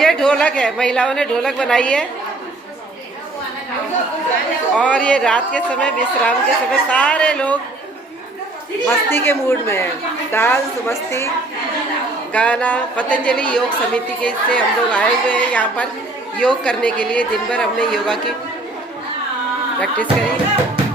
ये ढोलक है, महिलाओं ने ढोलक बनाई है और ये रात के समय, विश्राम के समय सारे लोग मस्ती के मूड में है। डांस, मस्ती, गाना। पतंजलि योग समिति के से हम लोग आए हुए हैं यहाँ पर योग करने के लिए। दिन भर हमने योगा की प्रैक्टिस करी।